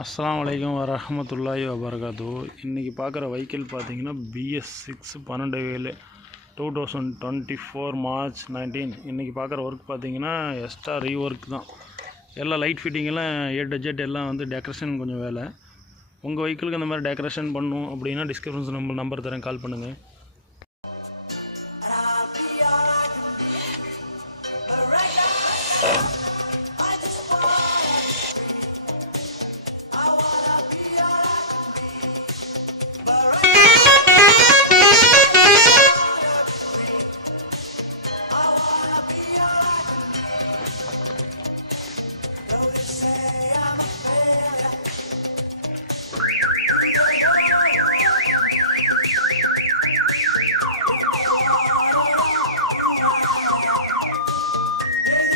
அஸ்ஸலாமு அலைக்கும் வரஹ்மத்துல்லாஹி வபரகாத்துஹு. இன்றைக்கி பார்க்குற வெஹிக்கிள் பார்த்தீங்கன்னா BS6 12,000 2024 மார்ச் 19. இன்றைக்கி பார்க்குற ஒர்க் பார்த்தீங்கன்னா எக்ஸ்ட்ரா ரீஒர்க் தான். எல்லாம் லைட் ஃபிட்டிங்கெல்லாம் A to Z எல்லாம் வந்து டெக்கரேஷன் கொஞ்சம் வேலை. உங்கள் வெஹிக்கிளுக்கு அந்த மாதிரி டெக்கரேஷன் பண்ணணும் அப்படின்னா டிஸ்கிரிப்ஷன் நம்பர் தரேன், கால் பண்ணுங்கள்.